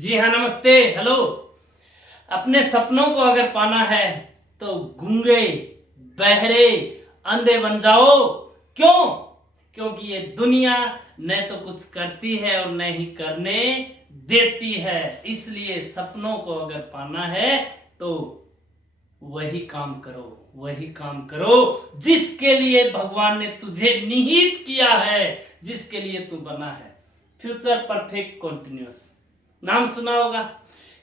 जी हाँ, नमस्ते, हेलो। अपने सपनों को अगर पाना है तो गूंगे, बहरे, अंधे बन जाओ। क्यों? क्योंकि ये दुनिया न तो कुछ करती है और न ही करने देती है। इसलिए सपनों को अगर पाना है तो वही काम करो, वही काम करो जिसके लिए भगवान ने तुझे निहित किया है, जिसके लिए तू बना है। फ्यूचर परफेक्ट कॉन्टिन्यूअस नाम सुना होगा।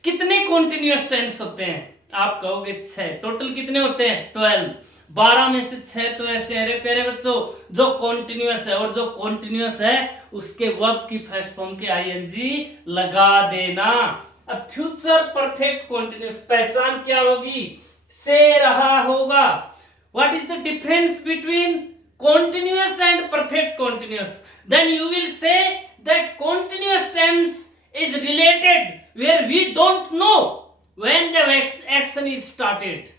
कितने कॉन्टिन्यूअस टेंस होते हैं? आप कहोगे 6। टोटल कितने होते हैं? 12। 12 में से 6 तो ऐसे। अरे प्यारे बच्चों, जो कॉन्टिन्यूअस है और जो कॉन्टिन्यूअस है उसके वर्ब की फर्स्ट फॉर्म के आईएनजी लगा देना। अब फ्यूचर परफेक्ट कॉन्टिन्यूअस पहचान क्या होगी? से रहा होगा। What is the difference between continuous and perfect continuous? Then you will say that continuous tense is related where we don't know when the action is started.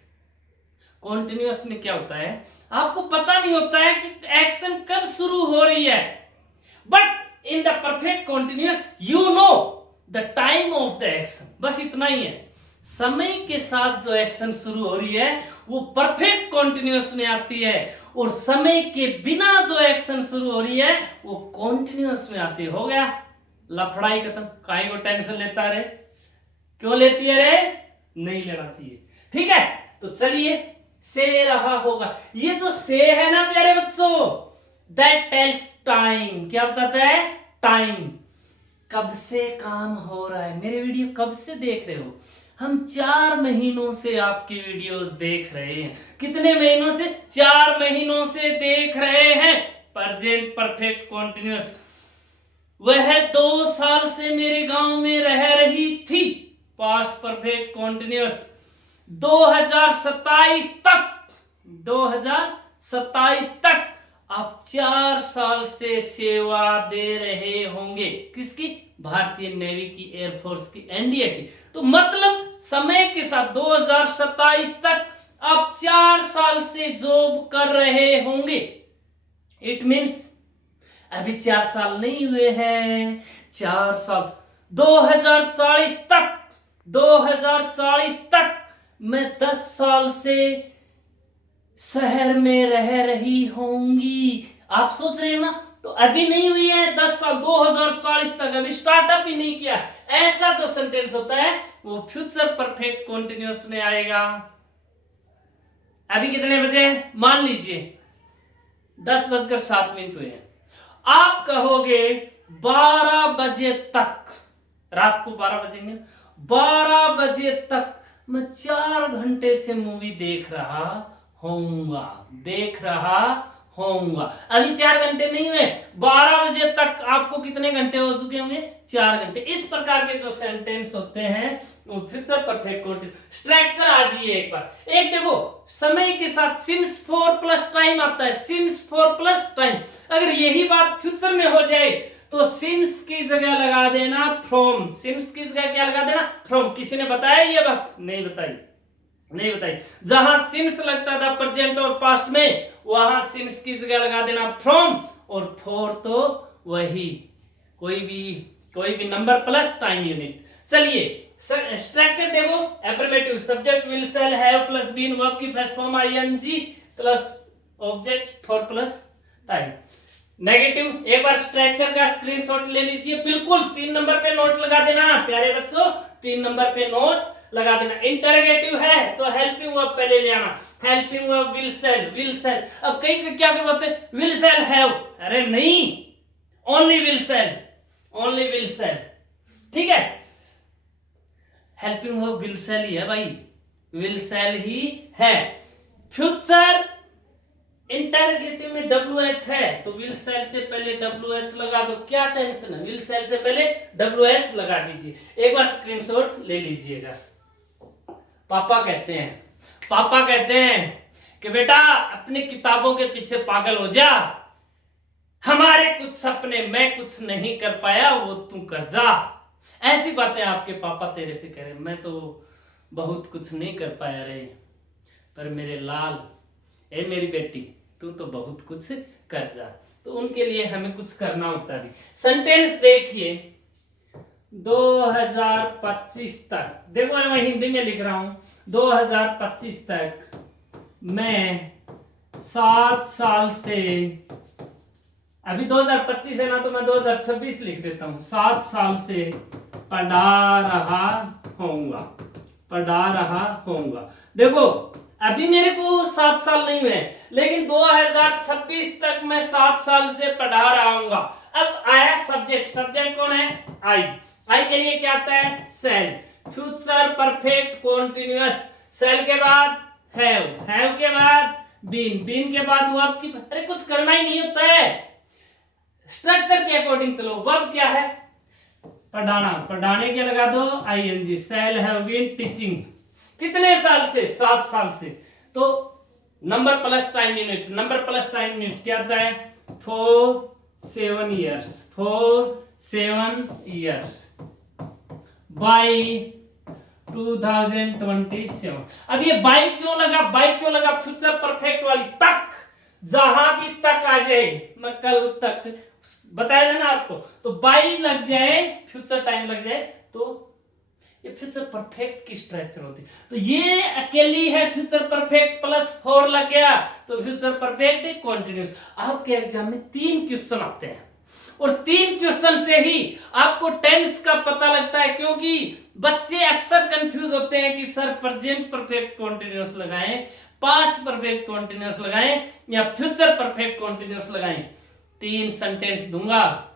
Continuous में क्या होता है? आपको पता नहीं होता है कि एक्शन कब शुरू हो रही है, but in the perfect continuous you know the time of the action. बस इतना ही है। समय के साथ जो एक्शन शुरू हो रही है वो परफेक्ट कॉन्टिन्यूअस में आती है, और समय के बिना जो एक्शन शुरू हो रही है वो कॉन्टिन्यूअस में आती है। हो गया, लफड़ाई खत्म। काहे को टेंशन लेता रे? क्यों लेती है रे? नहीं लेना चाहिए, ठीक है। तो चलिए, से रहा होगा। ये जो से है ना प्यारे बच्चों, दैट टेल्स टाइम। क्या बताता है? टाइम। कब से काम हो रहा है। मेरे वीडियो कब से देख रहे हो? हम 4 महीनों से आपकी वीडियोस देख रहे हैं। कितने महीनों से? 4 महीनों से देख रहे हैं। Present perfect continuous. वह 2 साल से मेरे गांव में रह रही थी। Past perfect continuous. 2027 तक आप 4 साल से सेवा दे रहे होंगे। किसकी? भारतीय नेवी की, एयरफोर्स की, एनडीए की। तो मतलब समय के साथ 2027 तक आप 4 साल से जॉब कर रहे होंगे। इट मीन्स अभी 4 साल नहीं हुए हैं, 4 साल। 2040 तक मैं 10 साल से शहर में रह रही होंगी। आप सोच रहे हो ना, तो अभी नहीं हुई है 10 साल, 2040 तक अभी स्टार्टअप ही नहीं किया। ऐसा जो सेंटेंस होता है वो फ्यूचर परफेक्ट कॉन्टिन्यूअस में आएगा। अभी कितने बजे? मान लीजिए 10:07 हुए हैं। आप कहोगे 12 बजे तक, रात को 12 बजेंगे, 12 बजे तक मैं 4 घंटे से मूवी देख रहा होऊंगा। अभी 4 घंटे नहीं हुए, 12 बजे तक आपको कितने घंटे हो चुके होंगे? 4 घंटे। इस प्रकार के जो सेंटेंस होते हैं वो फ्यूचर परफेक्ट कॉन्टिन्यूअस। स्ट्रक्चर आ जाइए एक बार। एक देखो, समय के साथ सिंस फॉर प्लस टाइम आता है। सिंस फॉर प्लस टाइम, अगर यही बात फ्यूचर में हो जाए तो सिंस की जगह लगा देना फ्रॉम। सिंस की जगह क्या लगा देना? फ्रॉम। किसी ने बताया ये बात? नहीं बताई। जहां सिंस लगता था प्रेजेंट और पास्ट में, वहां सिंस की जगह लगा देना फ्रॉम, और फॉर तो वही कोई भी नंबर प्लस टाइम यूनिट। चलिए स्ट्रक्चर देखो। Affirmative, subject will shall have plus been, verb की first form ING plus object for plus time. Negative, एक बार स्ट्रक्चर का स्क्रीनशॉट ले लीजिए। बिल्कुल 3 नंबर पे नोट लगा देना प्यारे बच्चों, 3 नंबर पे नोट लगा देना। इंटरोगेटिव है तो हेल्पिंग वर्ब पहले ले आना। हेल्पिंग वर्ब विल शैल। अब कई क्या करते हैं? Will shall have. अरे नहीं, ओनली विल शैल, ठीक है। हेल्पिंग वर्ब विल शैल ही है भाई, विल शैल ही है। फ्यूचर इंटरोगेटिव में WH है तो विल शैल से पहले WH लगा दो। क्या टेंशन है? विल शैल से पहले WH लगा दीजिए। एक बार स्क्रीनशॉट ले लीजिएगा। पापा कहते हैं कि बेटा अपनी किताबों के पीछे पागल हो जा, हमारे कुछ सपने मैं कुछ नहीं कर पाया वो तू कर जा। ऐसी बातें आपके पापा तेरे से कह रहे। मैं तो बहुत कुछ नहीं कर पाया रे, पर मेरे लाल, ए मेरी बेटी, तू तो बहुत कुछ कर जा। तो उनके लिए हमें कुछ करना होता है। सेंटेंस देखिए, 2025 तक, देखो मैं हिंदी में लिख रहा हूं, 2025 तक मैं 7 साल से, अभी 2025 है ना तो मैं 2026 लिख देता हूं, 7 साल से पढ़ा रहा होऊंगा। देखो अभी मेरे को 7 साल नहीं हुए, लेकिन 2026 तक मैं 7 साल से पढ़ा रहा हूंगा। अब आया सब्जेक्ट कौन है? आई के लिए क्या आता है? Shall. Future perfect continuous, shall के बाद हैव के बाद बीन के बाद वर्ब की, अरे कुछ करना ही नहीं होता है, स्ट्रक्चर के अकॉर्डिंग चलो। वर्ब क्या है? पढ़ाने के लगा दो ING, shall have been teaching, कितने साल से? 7 साल से। तो नंबर प्लस टाइम यूनिट क्या आता है? 4 7 years बाई 2027। अब ये बाई क्यों लगा? फ्यूचर परफेक्ट वाली तक, जहां भी तक आ जाए, मैं कल तक बताया था ना आपको, तो बाई लग जाए, फ्यूचर टाइम लग जाए, तो ये फ्यूचर परफेक्ट की स्ट्रक्चर होती है। तो ये अकेली है फ्यूचर परफेक्ट, प्लस 4 लग गया तो फ्यूचर परफेक्ट कॉन्टिन्यूस। आपके एग्जाम में 3 क्वेश्चन आते हैं, और 3 क्वेश्चन से ही आपको टेंस का पता लगता है, क्योंकि बच्चे अक्सर कंफ्यूज होते हैं कि सर प्रेजेंट परफेक्ट कॉन्टिन्यूस लगाएं, पास्ट परफेक्ट कॉन्टिन्यूस लगाएं या फ्यूचर परफेक्ट कॉन्टिन्यूस लगाएं। 3 सेंटेंस दूंगा,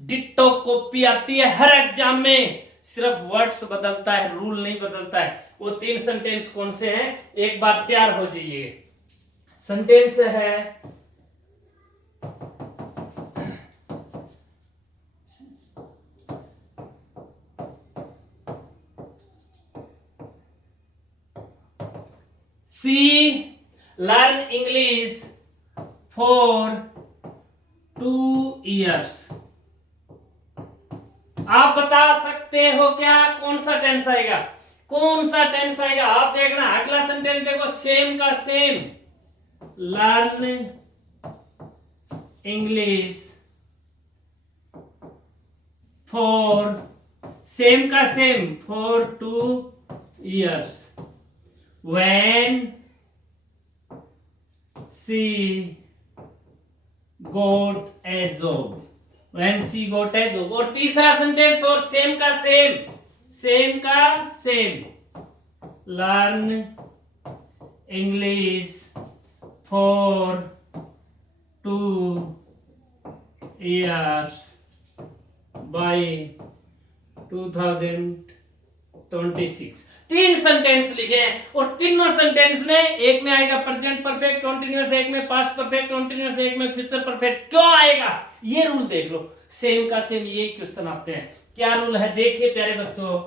डिट्टो कॉपी आती है हर एग्जाम में, सिर्फ वर्ड्स बदलता है, रूल नहीं बदलता है। वो 3 सेंटेंस कौन से हैं? एक बार तैयार हो जाइए। सेंटेंस है सी लर्न इंग्लिश फॉर 2 years। आप बता सकते हो क्या कौन सा टेंस आएगा? आप देखना अगला सेंटेंस देखो, सेम का same, learn English for, same का same, for 2 years when she got a job। और तीसरा सेंटेंस और सेम का same, learn English for 2 years by 2026। 3 sentence लिखे हैं, और तीनों सेंटेंस में एक में आएगा प्रेजेंट परफेक्ट कॉन्टिन्यूअस, एक में पास्ट परफेक्ट कॉन्टिन्यूअस, एक में फ्यूचर परफेक्ट। क्यों आएगा? ये रूल देख लो, सेम का सेम ये क्वेश्चन आते हैं। क्या रूल है देखिए प्यारे बच्चों,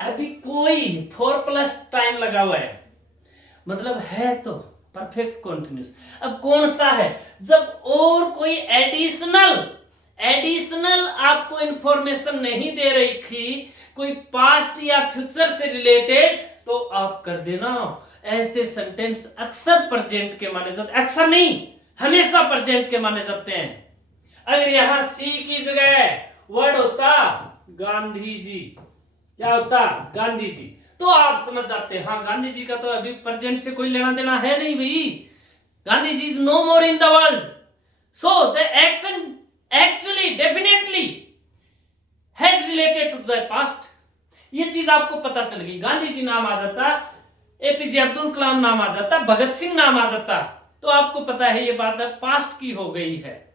अभी कोई 4+ टाइम लगा हुआ है, मतलब है तो परफेक्ट कॉन्टिन्यूअस। अब कौन सा है? जब और कोई एडिशनल आपको इंफॉर्मेशन नहीं दे रही थी, कोई पास्ट या फ्यूचर से रिलेटेड, तो आप कर देना। ऐसे सेंटेंस अक्सर प्रेजेंट के माने जाते, अक्सर नहीं हमेशा प्रेजेंट के माने जाते हैं। अगर यहां सी की जगह वर्ड होता गांधी जी, क्या होता? गांधी जी, तो आप समझ जाते हैं हाँ गांधी जी का तो अभी प्रेजेंट से कोई लेना देना है नहीं भाई, Gandhi ji is no more in the world, so the action actually definitely has related to the past. ये चीज आपको पता चल गई। गांधी जी नाम आ जाता, एपीजे अब्दुल कलाम नाम आ जाता, भगत सिंह नाम आ जाता, तो आपको पता है ये बात पास्ट की हो गई है,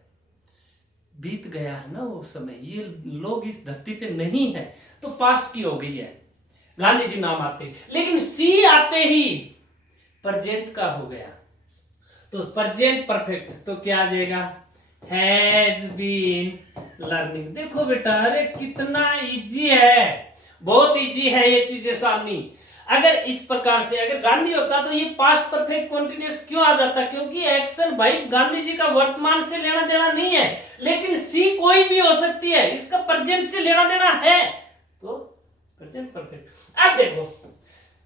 बीत गया है ना वो समय, ये लोग इस धरती पे नहीं है, तो पास्ट की हो गई है। गांधी जी नाम आते, लेकिन सी आते ही प्रेजेंट का हो गया, तो प्रेजेंट परफेक्ट, तो क्या आ जाएगा? Has been learning. देखो बेटा, अरे कितना इजी है, बहुत इजी है ये चीजें सामने। अगर इस प्रकार से अगर गांधी होता तो ये पास्ट परफेक्ट कंटीन्यूअस क्यों आ जाता? क्योंकि एक्शन भाई गांधी जी का वर्तमान से लेना देना नहीं है, लेकिन सी कोई भी हो सकती है, इसका प्रेजेंट से लेना देना है, तो प्रेजेंट परफेक्ट। अब देखो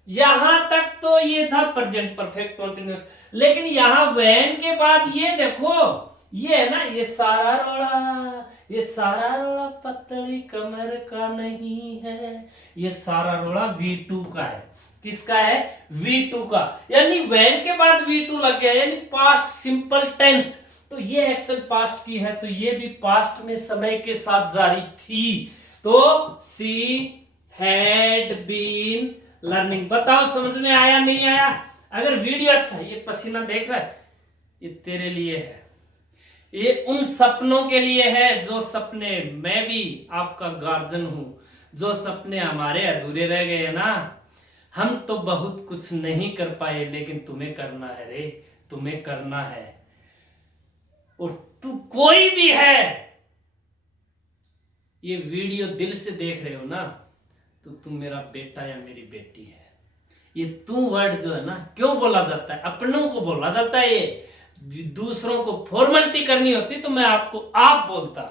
यहां तक तो ये था प्रेजेंट परफेक्ट कंटीन्यूअस, लेकिन यहां व्हेन के बाद ये देखो, ये है ना, ये सारा रोड़ा, ये सारा रोड़ा पतली कमर का नहीं है, ये सारा रोड़ा V2 का है। किसका है? V2 का। यानी when के बाद V2 लग गया, यानी पास्ट सिंपल टेंस। तो ये एक्शन पास्ट की है, तो ये भी पास्ट में समय के साथ जारी थी। तो शी हैड बीन लर्निंग। बताओ समझ में आया नहीं आया? अगर वीडियो अच्छा, ये पसीना देख रहा है, ये तेरे लिए है, ये उन सपनों के लिए है जो सपने, मैं भी आपका गार्जियन हूं, जो सपने हमारे अधूरे रह गए ना। हम तो बहुत कुछ नहीं कर पाए, लेकिन तुम्हें करना है रे, तुम्हें करना है। और तू कोई भी है, ये वीडियो दिल से देख रहे हो ना, तो तुम मेरा बेटा या मेरी बेटी है। ये तू वर्ड जो है ना, क्यों बोला जाता है? अपनों को बोला जाता है। ये दूसरों को फॉर्मेलिटी करनी होती तो मैं आपको आप बोलता।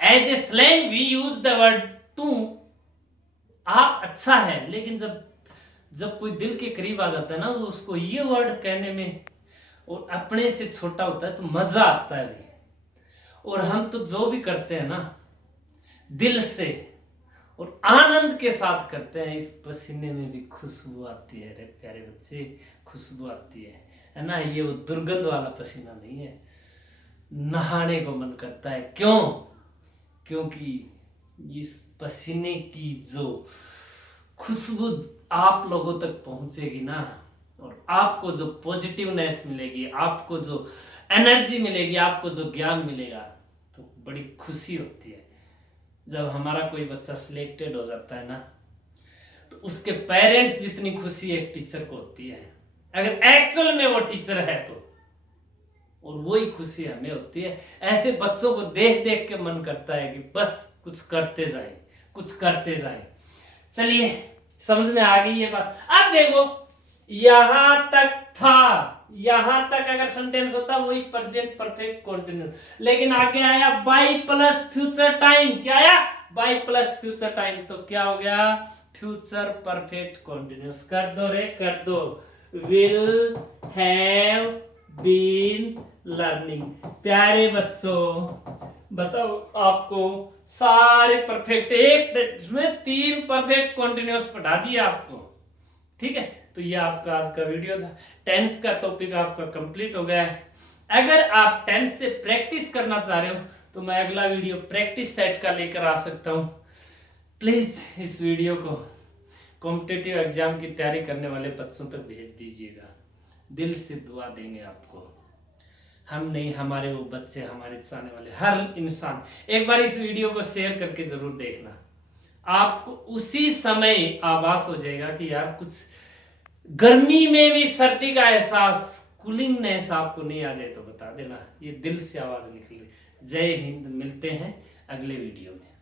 As a slang we use the word तू। आप अच्छा है, लेकिन जब कोई दिल के करीब आ जाता है ना, तो उसको ये वर्ड कहने में और अपने से छोटा होता है तो मजा आता है भी। और हम तो जो भी करते हैं ना, दिल से और आनंद के साथ करते हैं। इस पसीने में भी खुशबू आती है रे प्यारे बच्चे, खुशबू आती है ना। ये वो दुर्गंध वाला पसीना नहीं है, नहाने को मन करता है। क्यों? क्योंकि इस पसीने की जो खुशबू आप लोगों तक पहुंचेगी ना, और आपको जो पॉजिटिवनेस मिलेगी, आपको जो एनर्जी मिलेगी, आपको जो ज्ञान मिलेगा, तो बड़ी खुशी होती है। जब हमारा कोई बच्चा सिलेक्टेड हो जाता है ना, तो उसके पेरेंट्स जितनी खुशी एक टीचर को होती है, अगर एक्चुअल में वो टीचर है तो, और वही खुशी हमें होती है। ऐसे बच्चों को देख देख के मन करता है कि बस कुछ करते जाए, कुछ करते जाए। चलिए, समझ में आ गई ये बात। अब देखो, यहां तक था, यहां तक अगर सेंटेंस होता वही प्रेजेंट परफेक्ट कंटिन्यूस, लेकिन आगे आया बाई प्लस फ्यूचर टाइम। क्या आया? By plus future time. तो क्या हो गया? Future perfect continuous. कर दो रे, कर दो। Will have been learning. प्यारे बच्चों, बताओ, आपको सारे परफेक्ट, एक में 3 परफेक्ट कंटिन्यूस पढ़ा दिया आपको। ठीक है, तो ये आपका आज का वीडियो था। टेंस का टॉपिक आपका कंप्लीट हो गया है। अगर आप टेंस से प्रैक्टिस करना चाह रहे हो तो मैं अगला वीडियो प्रैक्टिस सेट का लेकर आ सकता हूँ। प्लीज इस वीडियो को कॉम्पिटिटिव एग्जाम की तैयारी करने वाले बच्चों तक भेज दीजिएगा। दिल से दुआ देंगे आपको। हम नहीं, हमारे वो बच्चे, हमारे चाहने वाले हर इंसान एक बार इस वीडियो को शेयर करके जरूर देखना। आपको उसी समय आभास हो जाएगा कि यार कुछ गर्मी में भी सर्दी का एहसास, कूलिंगनेस आपको नहीं आ जाए तो बता देना। ये दिल से आवाज निकल रही। जय हिंद। मिलते हैं अगले वीडियो में।